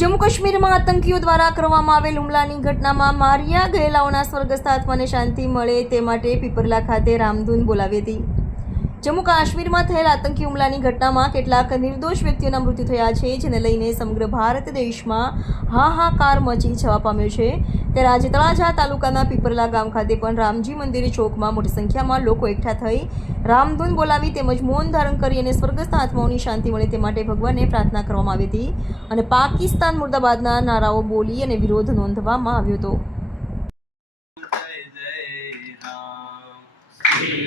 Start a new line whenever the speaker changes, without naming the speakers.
જમ્મુ કાશ્મીરમાં આતંકીઓ દ્વારા કરવામાં આવેલ હુમલાની ઘટનામાં માર્યા ગયેલાઓના સ્વર્ગસ્થ આત્માને શાંતિ મળે તે માટે પીપરલા ખાતે રામધૂન બોલાવી હતી. જમ્મુ કાશ્મીરમાં થયેલ આતંકી હુમલાની ઘટનામાં કેટલાક નિર્દોષ વ્યક્તિઓના મૃત્યુ થયા છે, જેને લઈને સમગ્ર ભારત દેશમાં હાહાકાર મચી જવા પામ્યો છે. ત્યારે આજે તળાજા તાલુકાના પીપરલા ગામ ખાતે પણ રામજી મંદિર ચોકમાં મોટી સંખ્યામાં લોકો એકઠા થઈ રામધૂન બોલાવી તેમજ મૌન ધારણ કરી અને સ્વર્ગસ્થ આત્માઓની શાંતિ મળે તે માટે ભગવાનને પ્રાર્થના કરવામાં આવી હતી અને પાકિસ્તાન મુર્દાબાદના નારાઓ બોલી અને વિરોધ નોંધવામાં આવ્યો હતો.
શ્રી